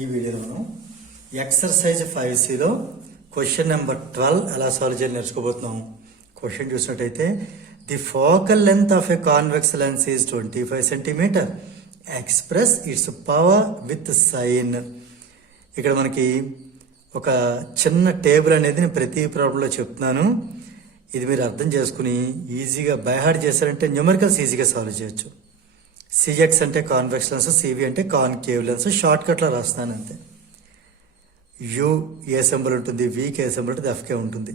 ఈ వీడియోలో exercise 5Cలో question number 12 ఎలా సాల్వ్ చేయాలి నేర్చుకోబోతున్నాం. క్వశ్చన్ చూసినట్టయితే the focal length of a convex lens is 25 centimetre. Express its power with sign. ఇక్కడ మనకి ఒక చిన్న టేబుల్ అనేది నేను ప్రతి ప్రాబ్లంలో చెప్తున్నాను. ఇది మీరు అర్థం చేసుకుని ఈజీగా బైహార్డ్ చేశారంటే న్యూమరికల్స్ ఈజీగా సాల్వ్ చేయొచ్చు. సిఎక్స్ అంటే కాన్వెక్స్ లెన్స్, సివి అంటే కాన్కేవ్ లెన్స్. షార్ట్ కట్లో రాస్తాను అంతే. యూ ఏ సింబల్ ఉంటుంది, వీకి ఏ సింబల్ ఉంటుంది, ఎఫ్కే ఉంటుంది.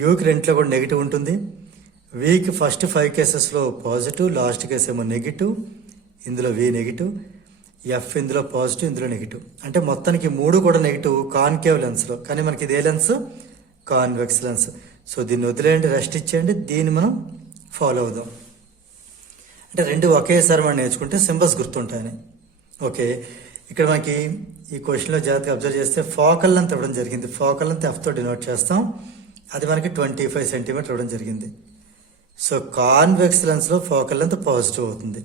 యూకి రెంట్లో కూడా నెగిటివ్ ఉంటుంది. వీకి ఫస్ట్ 5 కేసెస్లో పాజిటివ్, లాస్ట్ కేసు ఏమో నెగిటివ్. ఇందులో వి నెగిటివ్, ఎఫ్ ఇందులో పాజిటివ్, ఇందులో నెగిటివ్. అంటే మొత్తానికి 3 కూడా నెగిటివ్ కాన్కేవ్ లెన్స్లో. కానీ మనకి ఇదే లెన్స్ కాన్వెక్స్ లెన్స్. సో దీన్ని వదిలేయండి, రెస్ట్ ఇచ్చేయండి. దీన్ని మనం ఫాలో అవుదాం. అంటే రెండు ఒకేసారి మనం నేర్చుకుంటే సింబల్స్ గుర్తుంటాయని. ఓకే, ఇక్కడ మనకి ఈ క్వశ్చన్లో జాగ్రత్తగా అబ్జర్వ్ చేస్తే ఫోకల్ లెంత్ ఇవ్వడం జరిగింది. ఫోకల్ లెంత్ ఎఫ్తో డినోట్ చేస్తాం. అది మనకి 25 సెంటీమీటర్ ఇవ్వడం జరిగింది. సో కాన్వెక్స్ లెన్స్లో ఫోకల్ లెంత్ పాజిటివ్ అవుతుంది.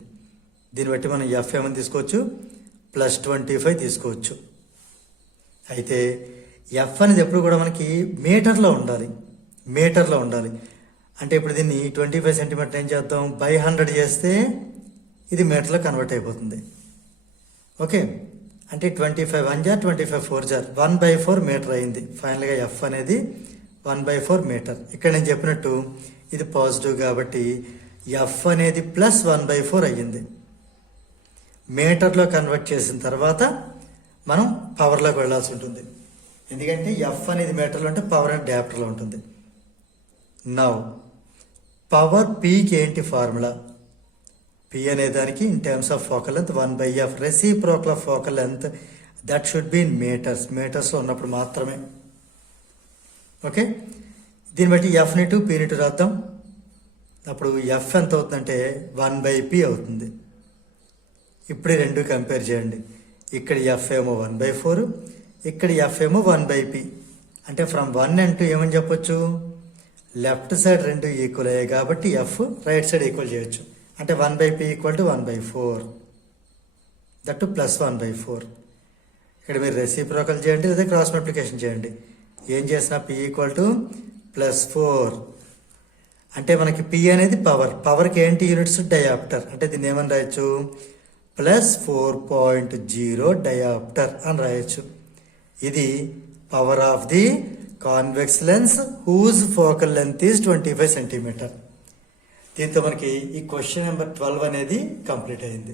దీన్ని బట్టి మనం ఎఫ్ ఏమని తీసుకోవచ్చు, +25 తీసుకోవచ్చు. అయితే ఎఫ్ అనేది ఎప్పుడు కూడా మనకి మీటర్లో ఉండాలి. అంటే ఇప్పుడు దీన్ని 25 సెంటీమీటర్ ఏం చేద్దాం, బై 100 చేస్తే ఇది మీటర్లో కన్వర్ట్ అయిపోతుంది. ఓకే, అంటే 25 1 జార్ 25 4 జార్ 1/4 మీటర్ అయింది. ఫైనల్గా ఎఫ్ అనేది 1/4 మీటర్. ఇక్కడ నేను చెప్పినట్టు ఇది పాజిటివ్ కాబట్టి ఎఫ్ అనేది +1/4 అయ్యింది. మీటర్లో కన్వర్ట్ చేసిన తర్వాత మనం పవర్లోకి వెళ్ళాల్సి ఉంటుంది. ఎందుకంటే ఎఫ్ అనేది మీటర్లో ఉంటే పవర్ అనేది డయాప్టర్లో ఉంటుంది. నౌ పవర్ పీకి ఏంటి ఫార్ములా? పి అనే దానికి in terms of focal length 1/f. Reciprocal of focal length that should be in metres. మీటర్స్లో ఉన్నప్పుడు మాత్రమే. ఓకే, దీన్ని బట్టి ఎఫ్ని 2 పీని 2 రాద్దాం. అప్పుడు ఎఫ్ ఎంత అవుతుందంటే 1/p అవుతుంది. ఇప్పుడు ఈ రెండు కంపేర్ చేయండి. ఇక్కడ ఎఫ్ ఏమో 1/4, ఇక్కడ ఎఫ్ ఏమో 1/p. అంటే ఫ్రమ్ 1 and 2 ఏమని చెప్పొచ్చు, లెఫ్ట్ సైడ్ రెండు ఈక్వల్ అయ్యాయి కాబట్టి ఎఫ్ రైట్ సైడ్ ఈక్వల్ చేయొచ్చు. అంటే 1/p = 1/4, దట్ +1/4. ఇక్కడ మీరు రెసిప్రోకల్ చేయండి లేదా క్రాస్ మల్టిప్లికేషన్ చేయండి. ఏం చేసినా p = +4. అంటే మనకి p అనేది పవర్కి ఏంటి యూనిట్స్, డయాప్టర్. అంటే దీన్ని ఏమని రాయొచ్చు, +4.0 డయాప్టర్ అని రాయొచ్చు. ఇది power of the convex lens whose focal length is 25 centimetre. దీంతో మనకి ఈ క్వశ్చన్ నెంబర్ 12 అనేది కంప్లీట్ అయింది.